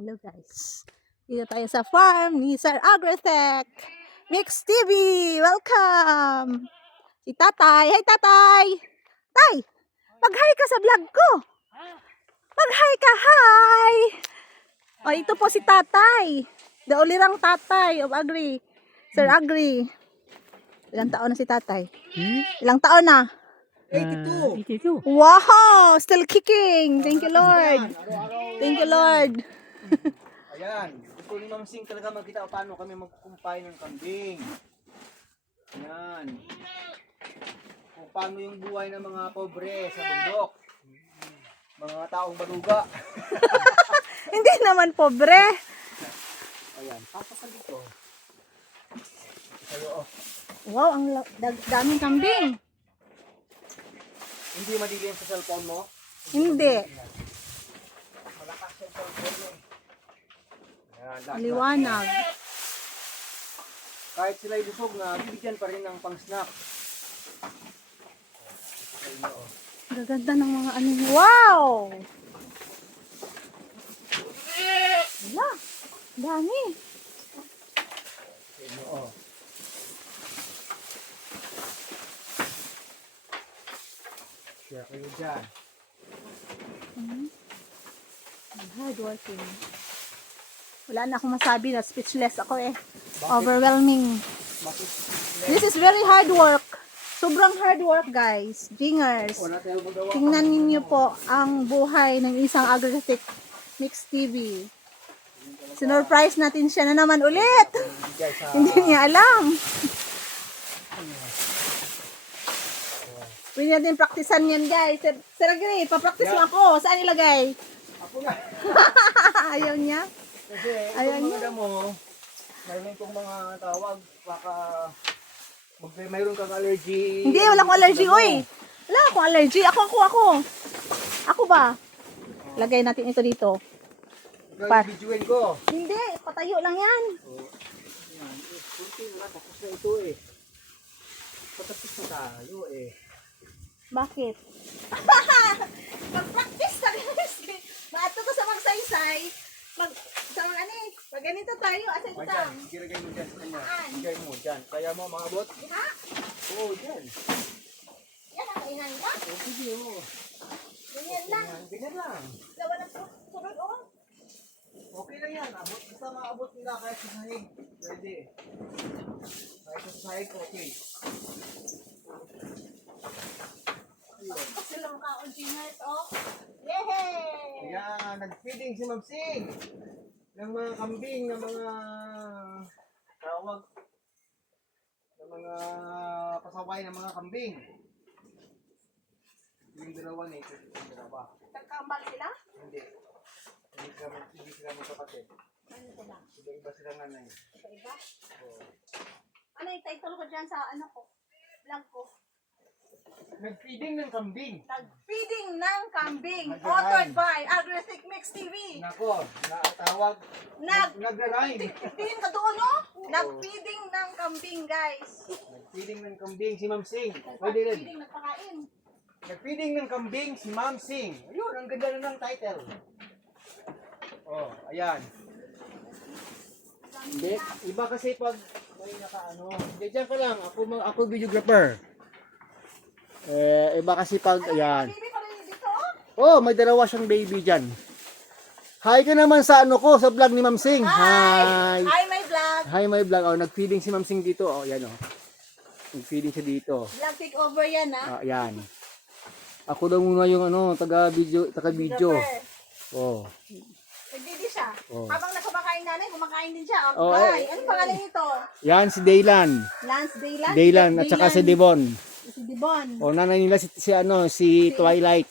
Hello guys. Dito tayo sa farm ni Sir Agritech. Mix TV, welcome. Si Tatay. Hi Tatay. Tay, mag-hi ka sa vlog ko. Mag-hi ka, hi. O ito po si Tatay. The ulirang Tatay of Agri. Sir Agri. Ilang taon na si Tatay? Ilang taon na? 82. Wow, still kicking. Thank you Lord. Thank you Lord. Ayan, gusto ni Ma'am Sing talaga magkita paano kami magkukumpay ng kambing. Ayan. Kung paano yung buhay ng mga pobre sa bundok. Mga taong baluga. Hindi naman pobre. Ayan, pasok ka dito. Kayo, oh. Wow, ang daming kambing. Hindi madilim sa cellphone mo? Hindi. Malakas yung cellphone mo. Ayan, lahat Liwanag. kahit sila'y busog na, bibigyan pa rin ng pang-snack. Gaganda ng mga ano. Wow! Wala. Dami. Oo. Share kayo dyan. Hard working. Wala na akong masabi na speechless ako eh. Overwhelming. Bakit? This is very hard work. Sobrang hard work guys. Dingers. Wala tayo magawa. Tingnan ninyo po ang buhay ng isang Agritech Mix TV. Sinurprise natin siya na naman ulit. Bigay sa... Hindi niya alam. Pwede natin praktisan yan guys. Sir Agri, papractice mo ako. Saan ilagay? Ako na. Ayaw niya. Kasi Ayan itong mga damo, mayroon itong mga tawag, baka mayroon kang allergy. Hindi, wala akong allergy. Damo. Uy, wala akong allergy. Ako. Ako ba? Lagay natin ito dito. Ikaw yung videoin ko. Hindi, patayo lang yan. Oh, yan. Kunti na, tapos na ito eh. Patapos na tayo eh. Bakit? Mag-practice na guys. Maato ko sa magsaysay. Sa mga ano eh. Pag ganito tayo, asay O ito. dyan, gilagay mo dyan sa kanya. Saan? Gilagay mo dyan. Kaya mo mga bot? Ha? Oo, dyan. Yan ang kainan ka? O, sige mo. Ganyan lang. Ganyan lang. Lawa na po. Sunod oh. Okay lang yan. Abot, basta maabot nila kahit sa sahig. Pwede. Kahit sa sahig, okay. Sila mukha originals oh. Yehey! Ayan, nag-feeding si Ma'am Sing ng mga kambing, ng mga tawag, ng mga pasaway ng mga kambing. Yung dalawa na ito, yung dalawa. Nagkambal sila? Hindi. Hindi sila magkapatid. Ano sila? Iba sila nanay. Iba-iba? So, Ano yung title ko dyan sa ano ko? Vlog ko? nag-feeding ng kambing. Nag-feeding ng kambing. Nag-rhyme. Authored by Agritech Mix TV. Nako, natawag. Nag-rhyme. Feeding ka doon, no? Nag-feeding ng kambing, guys. Nag-feeding ng kambing si Ma'am Sing. Pwede rin. Feeding, nagpakain. Nag-feeding ng kambing si Ma'am Sing. Ayun, ang ganda na ng title. Oh, ayan. Hindi, iba kasi pag may nakaano. Hindi, dyan ka lang. Ako videographer. Iba kasi pag, ayan. Baby pa rin dito? Oh, may dalawa siyang baby dyan. Hi ka naman sa ano ko, sa vlog ni Ma'am Sing. Hi! Hi, my vlog. Hi, my vlog. Oh, nag-feeding si Ma'am Sing dito. Oh, yan oh. Nag-feeding siya dito. Vlog takeover yan, ha? Yan. Ako daw muna yung ano, taga-video. Oh. Nagdidi siya. Oh. Habang nakumakain nanay, kumakain din siya. Oh, Ay, anong pangalan nito? Yan si Daylan. Lance Daylan? Daylan at saka si Devon. Si Dibon. O nanay nila si Twilight.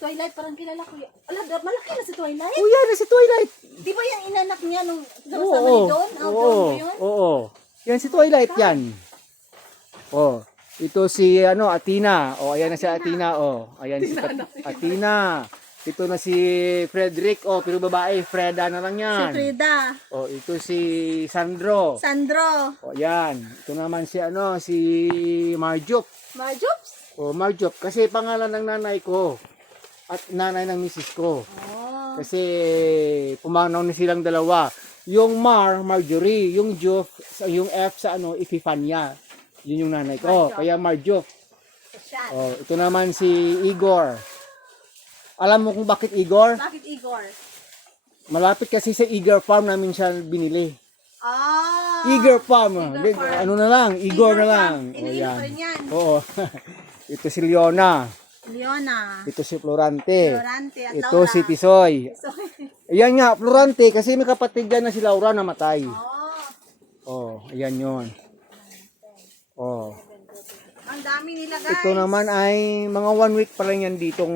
Twilight, parang kilala ko yan. Ala, malaki na si Twilight. Oh, yan si Twilight. Di ba yung inanak niya nung sama-sama Oo. ni Don? Oo. Oo. Yan si Twilight yan. Oh, ito si Athena. Oh, ayan na si Athena. Oh, ayan si Athena. Ito na si Frederick. Oh, pero babae, Freda na lang Si yan. Frida. Oh, ito si Sandro. Sandro. Oh, yan. Ito naman si si Marjop. Marjops. Oh, Marjop kasi pangalan ng nanay ko at nanay ng misis ko. Oh. Kasi pumanaw na silang dalawa. Yung Marjorie, yung Jof, yung F sa ano, Epifania. Yun yung nanay ko. Kaya Marjof. Oh, ito naman si Igor. Alam mo kung bakit Igor? Bakit Igor? Malapit kasi sa Igor Farm namin siya binili. Ah! Igor Farm. Igor Farm. Ano na lang, Igor na lang. Iniino pa rin yan. Oo. Ito si Leona. Leona. Ito si Florante. Florante at Ito Laura. si Tisoy. So, Ayan nga, Florante, kasi may kapatid dyan na si Laura namatay. oh, Ayan yun. Oh. ang dami nila guys. Ito naman ay mga 1 week pa lang yan ditong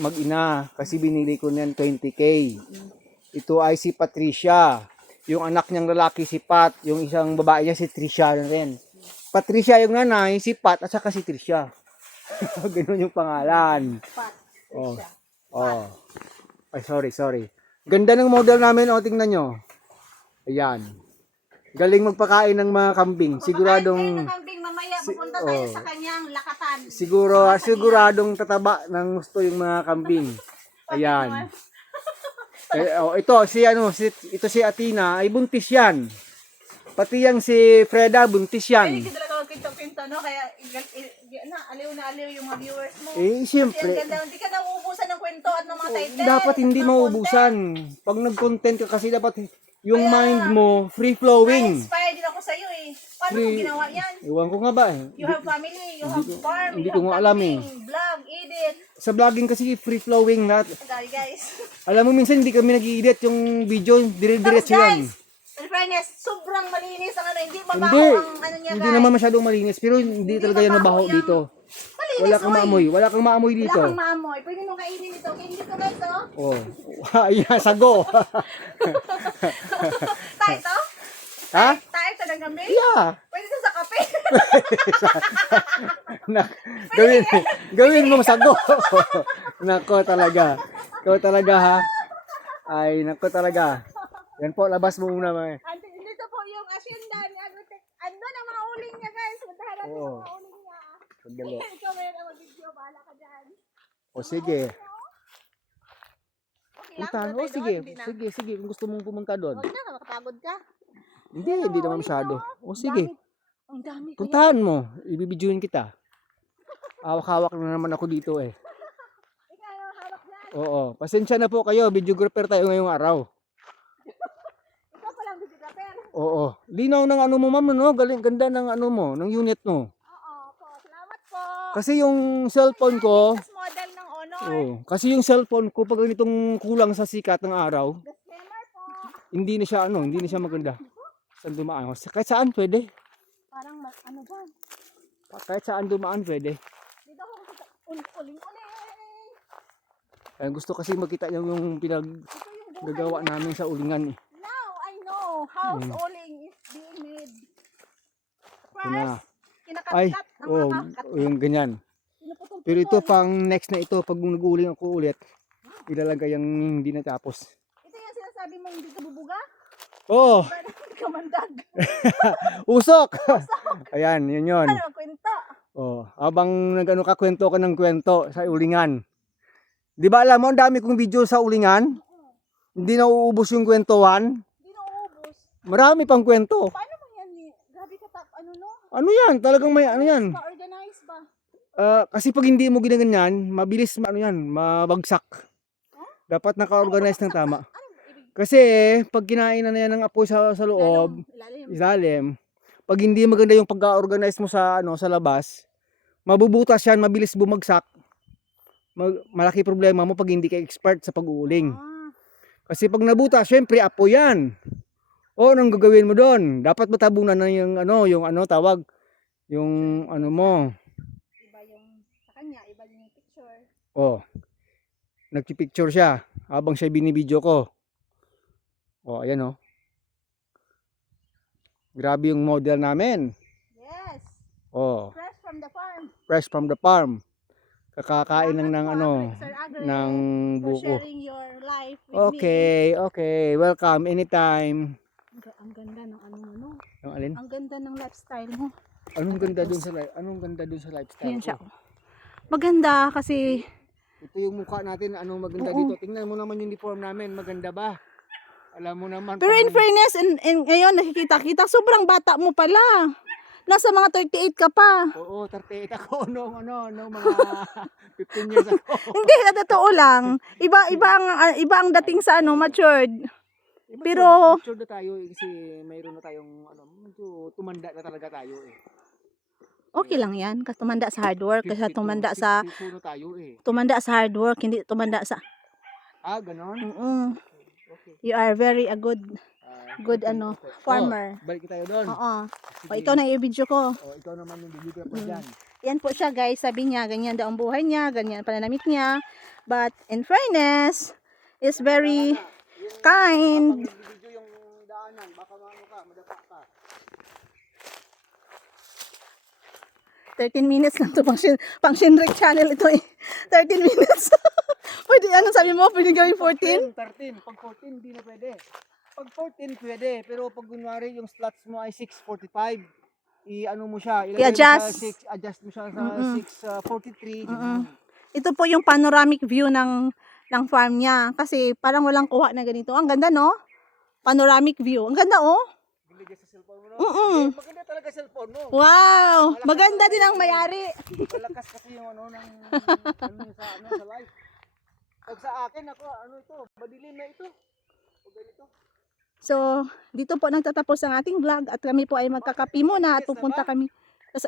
mag-ina. Kasi binili ko niyan 20k. Ito ay si Patricia. Yung anak niyang lalaki si Pat. Yung isang babae niya si Tricia na rin. Patricia yung nanay, si Pat at saka si Tricia. Ganun yung pangalan. Pat. Oh. Oh. Ay, sorry. Ganda ng model namin, o tingnan nyo. Ayan. Galing magpakain ng mga kambing. Siguradong Kambing mamaya pupunta tayo sa kanyang lakatan. siguradong tataba ng gusto yung mga kambing. Ayan. Ito si Athena ay buntis yan. Pati yang si Freda buntis yan. Hindi ka talaga magkwento-kwento, no? Kaya, aliw yung mga viewers mo. Siyempre. Hindi ka nauubusan ng kwento at ng mga title. Dapat hindi maubusan. Pag nag-content ka kasi dapat yung mind mo free-flowing. Na-inspire din ako sa'yo eh. Paano mo ginawa yan? Iwan ko nga ba eh. You have family, you have farm, Hindi you ko have nga alam eh. camping, vlog, edit. Sa vlogging kasi free-flowing lahat. Sorry guys. Alam mo minsan hindi kami nag-edit yung video, dire-diretso yan. In fairness, sobrang malinis ang ano, hindi mabaho Hindi. ang ano niya Hindi guys. naman masyadong malinis pero hindi talaga yan mabaho dito. Malinis, Wala kang maamoy. Wala kang maamoy Wala dito. kang maamoy. Pwede mong kainin ito. Kainin ito guys, oh. Oh. Ayan, sago. Tayo ito? Ha? Tayo ito ng gabi? Yeah. Pwede ito sa kape. Na, gawin mo sago. Nako talaga. Ikaw talaga ha. Ay, nako talaga. Yan po, labas mo muna. Dito po yung asyenda ni Agrotech. Ando na mga uling niya guys. Puntahan natin Oo. ang mga uling niya. Sandali. Ikaw may na mag-video. Bahala ka dyan. O sige. Okay lang. Puntahan. Punta O tayo sige. doon, hindi na. Sige. Kung gusto mong pumunta doon. Huwag na, makapagod ka. Hindi naman masyado. O sige. Ang dami. Puntahan mo. Ibibidyoin kita. Hawak-hawak na naman ako dito eh. Ikaw yung hawak dyan. Oo. Pasensya na po kayo. Videographer tayo ngayong araw. Ikaw palang videographer. Oo. Linaw ng ano mo ma'am, no? Galing, ganda ng ano mo, ng unit mo. Oo po. Salamat po. Kasi yung cellphone ko, Latest model ng Honor. kasi yung cellphone ko, pag ganitong kulang sa sikat ng araw, Disclaimer po. hindi na siya maganda. Saan dumaan? Kahit saan pwede. Parang ano dyan. Kahit saan dumaan pwede. Dito ako makita. Uling-uling. Kaya gusto kasi makita yung pinag-gagawa namin sa ulingan eh. Now I know how uling is being made. Yun na. First, Ay, kinakat-kat ang mga kakat. yung ganyan. Pinuputol-putol. Pero ito pang next na ito, pag nag-uuling ako ulit, ilalagay yung hindi natapos. Ito yung sinasabi mong hindi ka bubuga? Oh, Para hindi ka mandag. usok! Ayan, yun. Ano ang kwento? Oh, habang nag-ano ka, kwento ka ng kwento sa ulingan. Di ba alam mo, ang dami kong video sa ulingan? Hindi na uubos yung kwentuhan. Hindi na uubos. Marami pang kwento. Paano mo yan eh? Grabe ka ano no? Ano yan? Talagang may ano yan. Ma-organize ba? Kasi pag hindi mo ginaganyan, mabilis mabagsak. Dapat naka-organize ng tama. Ano ibig? Kasi pag kinain na yan ng apoy sa loob, Ilalim. ilalim, pag hindi maganda yung pag-organize mo sa sa labas, mabubutas yan, mabilis bumagsak. Malaki problema mo pag hindi ka expert sa pag-uuling. Kasi pag nabutas, syempre apoy yan. O anong gagawin mo doon? Dapat matabunan na yung tawag, yung ano mo. Iba yung sa kanya, iba yung picture. Oh. Nagpi-picture siya habang siya binibidyo ko. Oh, ayan oh. Grabe yung model namin. Yes. Oh, Fresh from the farm. fresh from the farm. Kakakain lang ng Sir Agre, ng for buko. sharing your life with Okay. Welcome anytime. me. Ang ganda ng ano mo, no? Yung alin? Ang ganda ng lifestyle mo. Anong ganda dun sa lifestyle? Yan siya. Maganda kasi Ito yung mukha natin, anong maganda Oo. dito. Tingnan mo naman yung uniform namin, maganda ba? Alam mo naman. Pero pag- in fairness, ngayon nakikita-kita, sobrang bata mo pala. Nasa mga 38 ka pa. Oo, 38 ako nung mga 15 years ago. Hindi, sa totoo lang. Iba ang dating sa matured. Pero- mature na tayo kasi mayroon na tayong medyo tumanda na talaga tayo eh. Okay lang yan. Kasi tumanda sa hard work. Kasi 52 na tayo eh. tumanda sa hard work, hindi tumanda sa... Ganon? Mm-mm. Okay. You are very a good good okay. farmer. Balik tayo doon. Oo. Sige. O, ikaw na i-video ko. Ikaw naman yung bibigyan ko dyan. Yan po siya guys, sabi niya, ganyan daw ang buhay niya, ganyan ang pananamit niya. But in fairness, is very kind. Habang nag-video yung daanan, baka madapa ka. 13 minutes lang to pang Shinrek channel ito eh. 13 minutes. Pwede, ano sabi mo? Pwede gawin 14? 13. Pag 14, hindi na pwede. Pag 14, pwede. Pero pag kunwari yung slots mo ay 6:45, i-ano mo siya, I-adjust. adjust mo siya sa 6:43. Ito po yung panoramic view ng farm niya. Kasi parang walang kuha na ganito. Ang ganda no? Panoramic view. Ang ganda oh. Binigay sa cellphone mo, no? Mm-mm. Maganda talaga cellphone mo. Wow! Maganda din ang mayari. Malakas kasi yung sa live. Pag sa akin, ito, madilim na ito. Pag ganito. So, dito po nagtatapos ang ating vlog at kami po ay magkakapi muna at pupunta kami.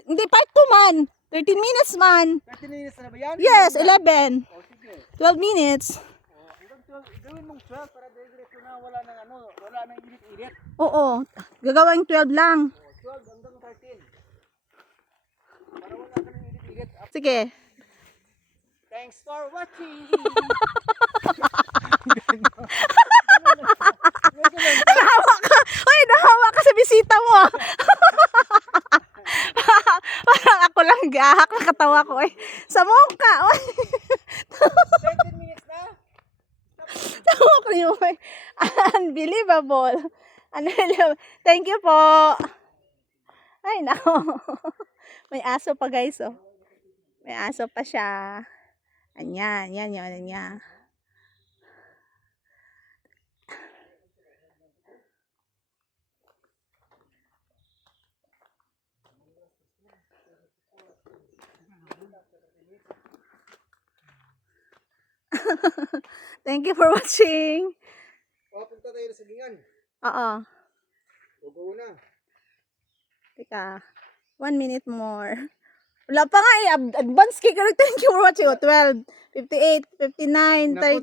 Hindi, part 2 man. 13 minutes man. 13 minutes na ba yan? Yes, 11. O, sige. 12 minutes. Hanggang 12, gawin mong 12 para diretso na wala nang irit-irit. Oo, gagawin 12 lang. O, 12 hanggang 13. Para wala ka nang irit-irit. Sige. Thanks for watching. Nahawa ka. Uy, nahawa ka sa bisita mo. Parang ako lang gahak na katawa ko eh. Sa mukha. Uy. 13 minutes na. Tawa ko yun. Unbelievable. Thank you po. Ay, nako. May aso pa guys, oh. May aso pa siya. Anyan, yan yun, niya. Thank you for watching. Punta tayo sa Gingan. Oo. Go na. Teka. 1 minute more. Wala pa nga eh. Advance kick. Thank you for watching. 12, 58, 59, 30.